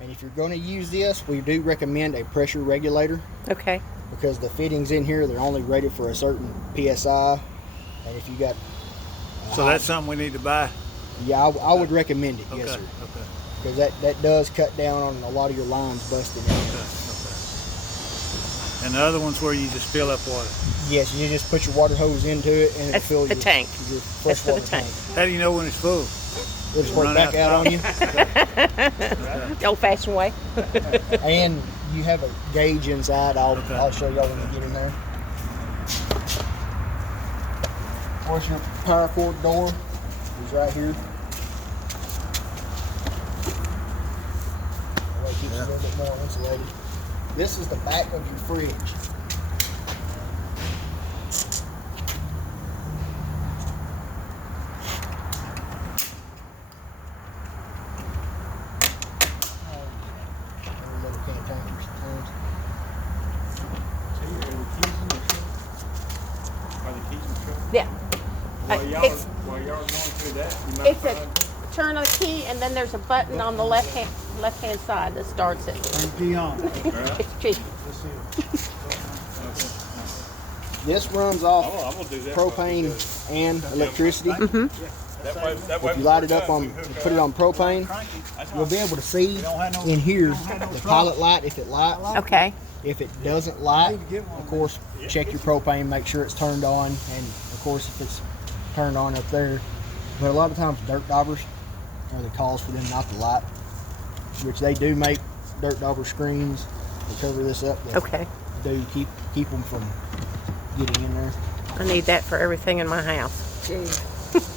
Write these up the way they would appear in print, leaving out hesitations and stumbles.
And if you're going to use this, we do recommend a pressure regulator. Okay. Because the fittings in here, they're only rated for a certain PSI. And if you got... So that's something we need to buy? Yeah, I would recommend it, Okay. yes, sir. Okay. Because that does cut down on a lot of your lines busting out. Okay. And the other one's where you just fill up water. Yes, you just put your water hose into it and it'll That's fill the your, tank. your That's for freshwater the tank. How do you know when it's full? It'll just work Run back out on you. The old-fashioned way. And you have a gauge inside. I'll show y'all when we get in there. Of course, your power cord door is right here. That way it keeps it a little bit more insulated. This is the back of your fridge. Little cantankerous sometimes. Yeah. While y'all It's are going through that, you might it's a turn on the key, and then there's a button on the left hand side that starts it. It's cheap. This runs off I'm gonna do that. propane and electricity. That way If you light it up on, put it on propane, you'll be able to see in here the pilot light if it lights. Okay. If it doesn't light, of course, check your propane, make sure it's turned on, and of course, if it's turned on up there. But a lot of times, dirt daubers are the cause for them not to light, which they do make dirt dauber screens to cover this up. That Okay. do keep them from getting in there. I need that for everything in my house. Jeez.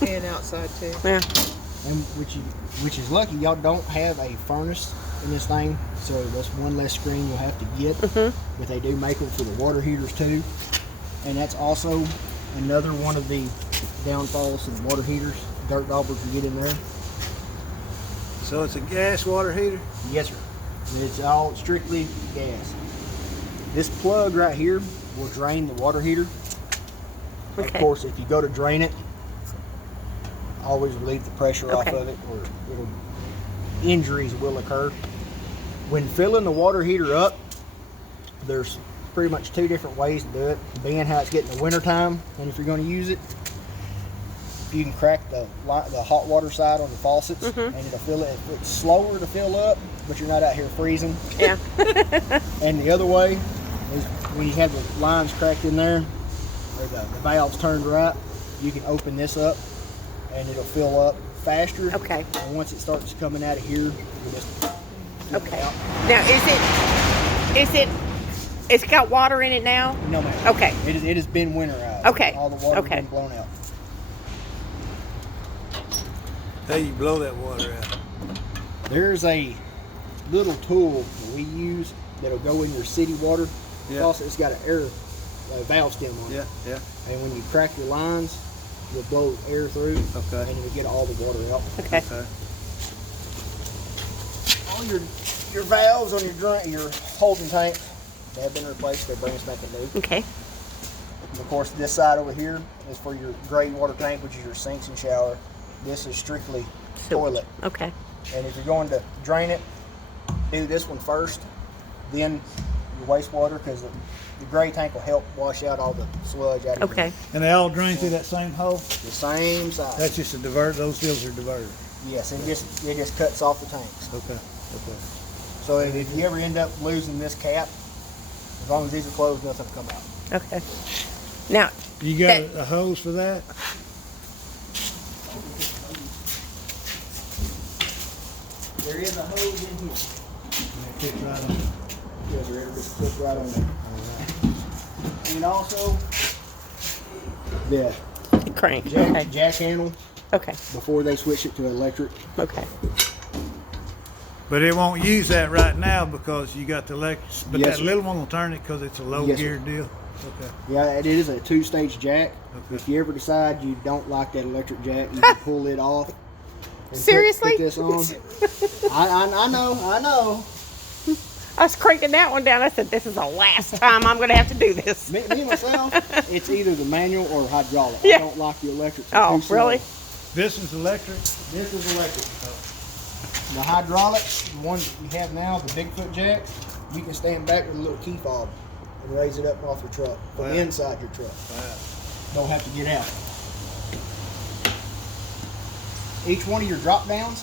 And outside too. Yeah. And which is lucky, y'all don't have a furnace in this thing, so that's one less screen you'll have to get. But they do make them for the water heaters too, and that's also another one of the downfalls of water heaters. Dirt daubers will get in there. So it's a gas water heater? Yes, sir. And it's all strictly gas. This plug right here will drain the water heater. Of Okay. course, if you go to drain it, always relieve the pressure off Okay. of it, or injuries will occur. When filling the water heater up, there's pretty much two different ways to do it. Being how it's getting the winter time, and if you're going to use it, you can crack the hot water side on the faucets, and it'll fill it. It's slower to fill up, but you're not out here freezing. Yeah. And the other way is when you have the lines cracked in there, or the valves turned right, you can open this up and it'll fill up faster. Okay. And once it starts coming out of here, you just flip it Okay. out. Now, it's got water in it now? No, ma'am. Okay. It has been winterized. Okay. All the water's Okay. been blown out. How you blow that water out? There's a little tool that we use that'll go in your city water faucet. It's got an air valve stem on it. Yeah. And when you crack your lines, you'll blow air through, Okay. and you'll get all the water out. Okay. All your valves on your holding tank, they have been replaced. They bring us back in new. Okay. And of course, this side over here is for your gray water tank, which is your sinks and shower. This is strictly toilet. Okay. And if you're going to drain it, do this one first, then your wastewater, because the gray tank will help wash out all the sludge out of Okay. And they all drain through that same hole? the same size. That's just a divert. Those deals are diverted. Yes, it just cuts off the tanks. Okay. So if you ever end up losing this cap, as long as these are closed, nothing will come out. Okay. Now, You got a hose for that? There is a hose in here. Fits right on. Yes, sir. It'll just clip right on there. And also, the crank. Okay. jack handle Okay. before they switch it to electric. Okay. But it won't use that right now because you got the electric. But Yes, that sir. little one will turn it because it's a low Yes, sir. gear deal. Okay. Yeah, it is a two-stage jack. Okay. If you ever decide you don't like that electric jack, you can pull it off. and Seriously? Put this on. I know. I was cranking that one down. I said, this is the last time I'm going to have to do this. Me myself, it's either the manual or hydraulic. Yeah. I don't like the electric. It's Oh, too slow. really? This is electric. This is electric. The hydraulics, the ones that we have now, the Bigfoot jacks, you can stand back with a little key fob and raise it up off your truck, from Wow. inside your truck. Wow. Don't have to get out. Each one of your drop downs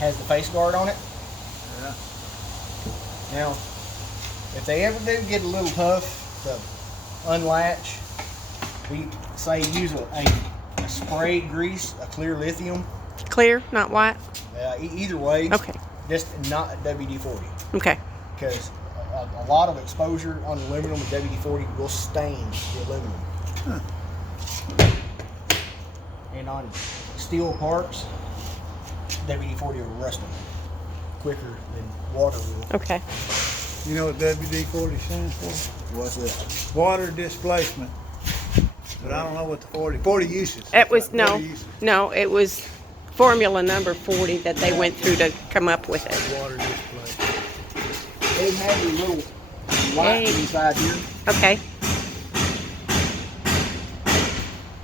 has the face guard on it. Yeah. Now, if they ever do get a little tough to unlatch, we say use a spray grease, a clear lithium. Clear, not white? Either way, Okay. just not a WD-40, Okay. because a lot of exposure on aluminum with WD-40 will stain the aluminum. And on steel parts, WD-40 will rust them quicker than water will. Okay. You know what WD-40 stands for? What's that? Water displacement. But I don't know what the 40 uses. It was, It's like 40 no, uses. no, it was formula number 40 that they went through to come up with it. Water displacement. They have a little white Hey. inside here, Okay.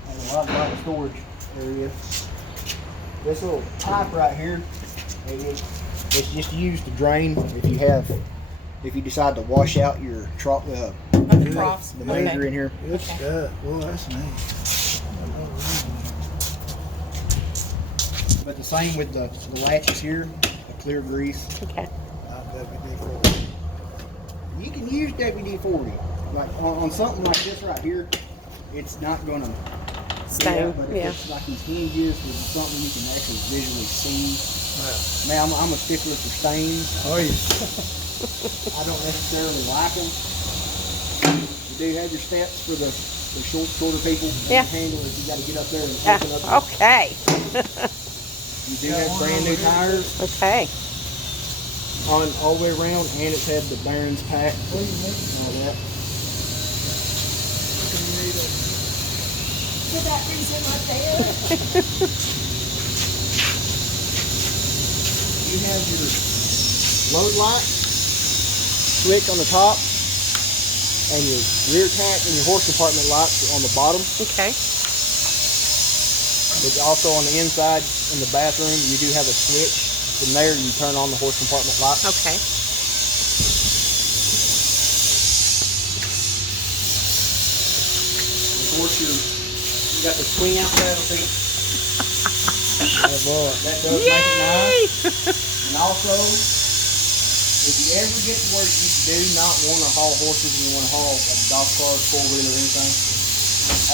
and a lot of storage area. This little pipe right here, it's just used to drain if you decide to wash out your The troughs. the manger in here. Good stuff. Well, that's neat. But the same with the latches here, the clear grease. Okay. Not WD-40. You can use WD-40. Like on something like this right here, it's not gonna Stain, but if yeah. it's like these hinges with something you can actually visually see. Man, I'm a stickler for stains. Oh, yeah. I don't necessarily like them. You do have your steps for the shorter people. And Yeah. the handle is you got to get up there and open up. Okay. You do have brand new tires Okay. on all the way around, and it's had the Barron's pack and all that. For that reason right there. You have your load light switch on the top, and your rear tank and your horse compartment lights are on the bottom. Okay. But also on the inside in the bathroom, you do have a switch. From there, you turn on the horse compartment light. Okay. Of course, you got the swing out saddle seat. Yeah, boy, that does make it nice. Yay! And also, if you ever get to where you do not want to haul horses and you want to haul like golf cars, four-wheeler, anything,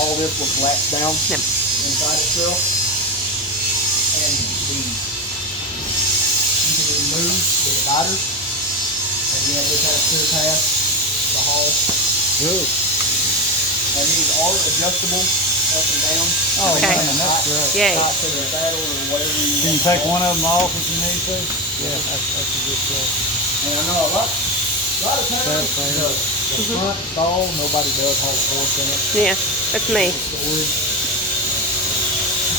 all this will collapse down Yep. inside itself. And you can remove the dividers. And you have this has a clear path to haul. Good. And these are adjustable up and down. Oh, Okay. man, that's great. Yay. Top to the saddle or whatever you Can you want. take one of them off if you need to? Yeah, that's a good choice. And I know a lot of times That's fair. the front stall, nobody does haul a horse in it. Yeah, that's me. Storage.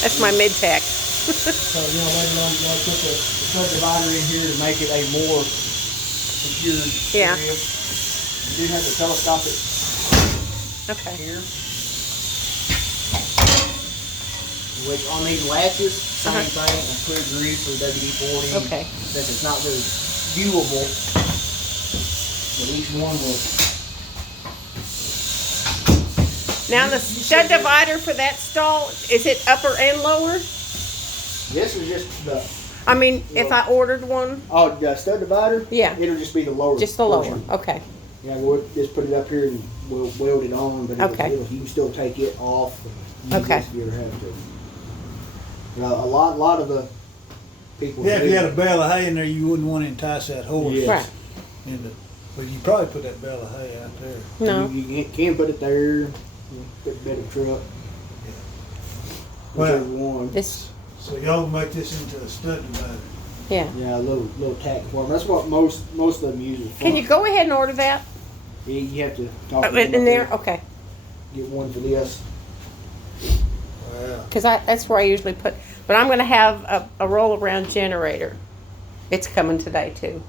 That's my mid-pack. So, you know, later on, you put the subdivider in here to make it a more secure Yeah. area. You do have the telescopic Okay. here. Which on these latches, same thing, a clear grease or WD-40. Okay. Since it's not really viewable, but each one will. Now the stud divider for that stall, is it upper and lower? This is just the I mean, if I ordered one, the stud divider. Yeah. It'll just be the lower. just the lower. portion. Okay. Yeah, we'll just put it up here and we'll weld it on, but Okay. you can still take it off. And use Okay. this if you ever have to. A lot of the people. Yeah, if do you had a that. bale of hay in there, you wouldn't want to entice that horse. Yeah. Right. But you probably put that bale of hay out there. No. You can put it there. You put a bed of truck. Well, Whichever one. This. So y'all make this into a stud divider. Yeah. Yeah, a little tack form. That's what most of them use it for. Can you go ahead and order that? You have to talk to them In up there? Okay. Get one for this. Wow. Because that's where I usually put. But I'm going to have a roll-around generator. It's coming today too.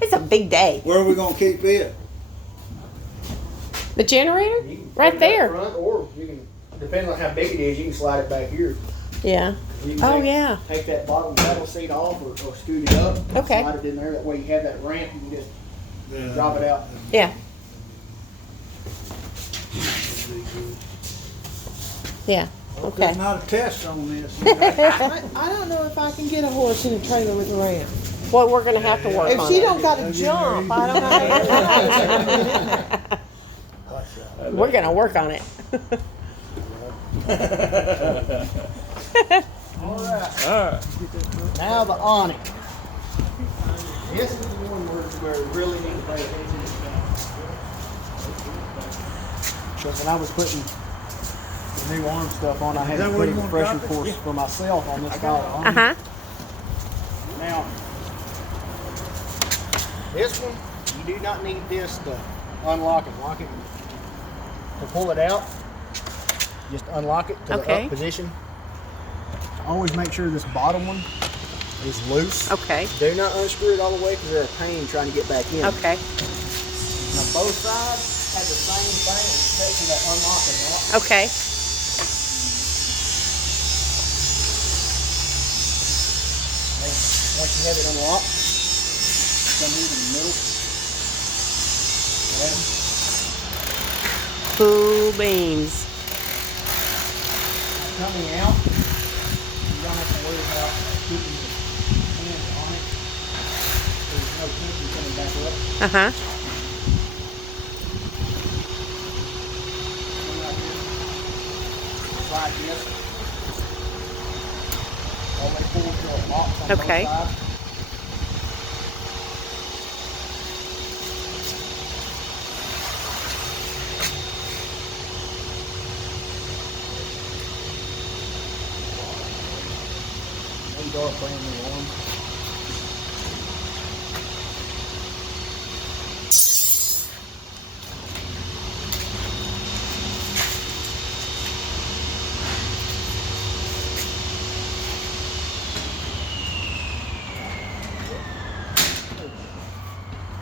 It's a big day. Where are we gonna keep it? The generator? You can Right put it up there. Front, or you can, depending on how big it is, you can slide it back here. Yeah. You can Oh, take- yeah. Take that bottom pedal seat off or scoot it up. Okay. Slide it in there. That way you have that ramp. You can just drop it out. Yeah. Yeah. Okay. There's not a test on this. I don't know if I can get a horse in a trailer with a ramp. Well, we're gonna have to work If on she it. don't got to jump, I don't know how to We're gonna work on it. Alright. Now the awning. This is the one where we really need to pay attention. Because when I was putting the new arm stuff on, I had Is that to where put you a want refresher to drop it? course Yeah. for myself on this style of Uh awning. huh. Now, this one, you do not need this to unlock and lock it. To pull it out, just unlock it to the Okay. up position. Always make sure this bottom one is loose. Okay. Do not unscrew it all the way because they're a pain trying to get back in. Okay. Now both sides have the same thing, especially that unlock and lock. Okay. Once you have it unlocked, come in the middle. Okay. Cool beans. Coming out, you don't have to worry about keeping your hands on it. There's no tension coming back up. Uh huh. Come right here. Slide this. All the way forward till it locks on Okay. both sides. These are brand new ones.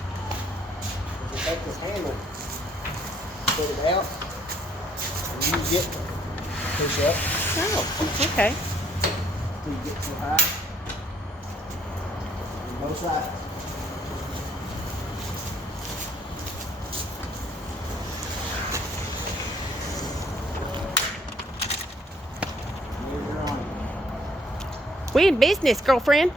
If you take this handle, put it out, and use it, push up Oh. Okay. till you get too high. On both sides. Here's your awning. We in business, girlfriend.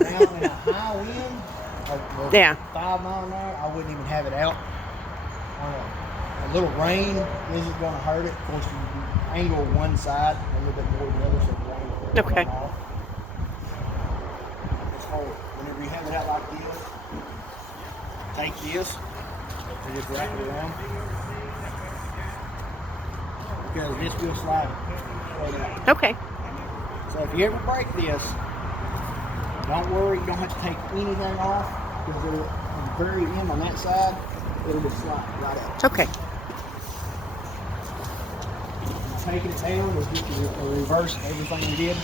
Now in a high wind, like Yeah. 5 mile an hour, I wouldn't even have it out. On a little rain isn't going to hurt it. Of course, you angle one side a little bit more than the other, so the rain will Okay. run off. It's hard. Whenever you have it out like this, take this and just wrap it around. Because this will slide straight out. Okay. So if you ever break this, don't worry, you don't have to take anything off because it'll, at the very end on that side, it'll just slide right out. Okay. Taking it down is just a reverse of everything we did.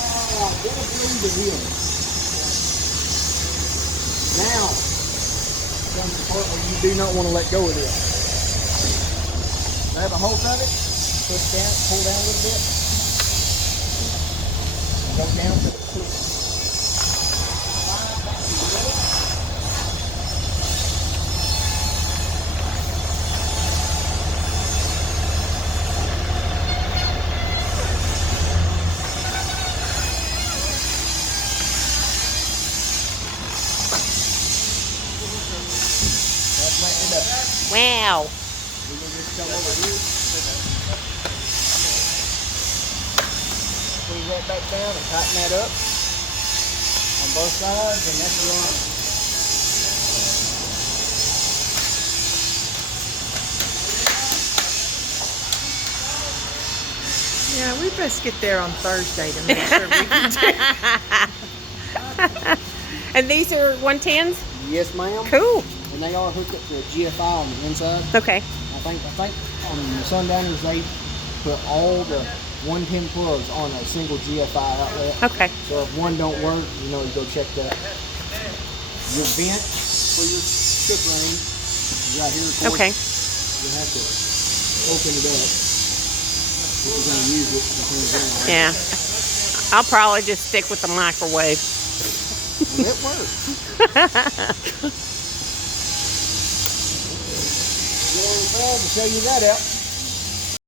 The wheel. Now comes the part where you do not want to let go of this. Grab a hold of it, push down, pull down a little bit, and go down to the clip. Slide back to the middle. That's letting it up. Wow. We're gonna just come over here. Squeeze that back down and tighten that up on both sides, and that's your arm. Yeah, we best get there on Thursday to make sure we can do. And these are 110s? Yes, ma'am. Cool. And they are hooked up to a GFI on the inside. Okay. I think on the Sundowners they put all the 110 plugs on a single GFI outlet. Okay. So if one don't work, you know, you go check that. Your vent for your shook ring is right here. Of course. Okay. You have to open it up if you're going to use it. Yeah. I'll probably just stick with the microwave. It works. Get on the phone to show you that out.